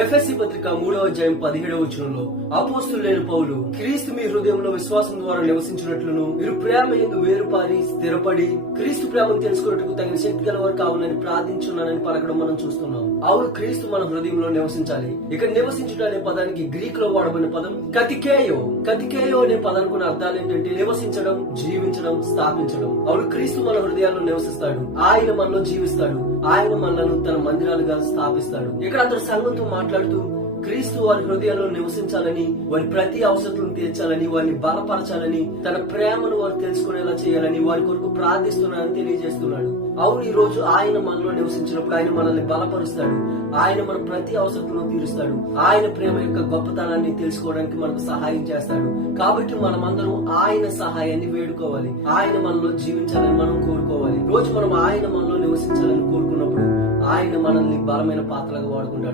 ఎఫెసీ పత్రిక 3వ అధ్యాయం 17వ వచనంలో అపోస్తలుడైన పౌలు, క్రీస్తు మీ హృదయంలో విశ్వాసం ద్వారా నివసించినట్లును మీరు ప్రేమ యందు వేరుపారి స్థిరపడి క్రీస్తు ప్రేమను తెలుసుకున్నట్టుకు తగిన శక్తి గలవారు కావాలని ప్రార్థించున్నానని పలకడం మనం చూస్తున్నాం. అవును, క్రీస్తు మన హృదయంలో నివసించాలి. ఇక్కడ నివసించుట అనే పదానికి గ్రీక్ లో వాడబడిన పదం కతికేయో. కతికేయో అనే పదానికి ఉన్న అర్థాలు ఏంటంటే నివసించడం, జీవించడం, స్థాపించడం. అవును, క్రీస్తు మన హృదయాల్లో నివసిస్తాడు. ఆయన మనలో జీవిస్తాడు. ఆయన మనలను తన మందిరాలుగా స్థాపిస్తాడు. ఇక్కడ అందరు సంఘంతో మాట్లాడుతూ క్రీస్తు వారి హృదయాల్లో నివసించాలని, వారి ప్రతి అవసరాలను తీర్చాలని, వారిని బలపరచాలని, తన ప్రేమను వారు తెలుసుకునేలా చేయాలని, వారి కొరకు ప్రార్థిస్తున్నారని తెలియజేస్తున్నాడు. అవును, ఈ రోజు ఆయన మనలో నివసించినప్పుడు ఆయన మనల్ని బలపరుస్తాడు. ఆయన మన ప్రతి అవసరాలను తీరుస్తాడు. ఆయన ప్రేమ యొక్క గొప్పతనాన్ని తెలుసుకోవడానికి మనకు సహాయం చేస్తాడు. కాబట్టి మనమందరం ఆయన సహాయాన్ని వేడుకోవాలి. ఆయన మనలో జీవించాలని మనం కోరుకోవాలి. రోజు మనం ఆయన మనలో నివసించాలని కోరుకున్నప్పుడు ఆయన మనల్ని బలమైన పాత్రగా వాడుకుంటాడు.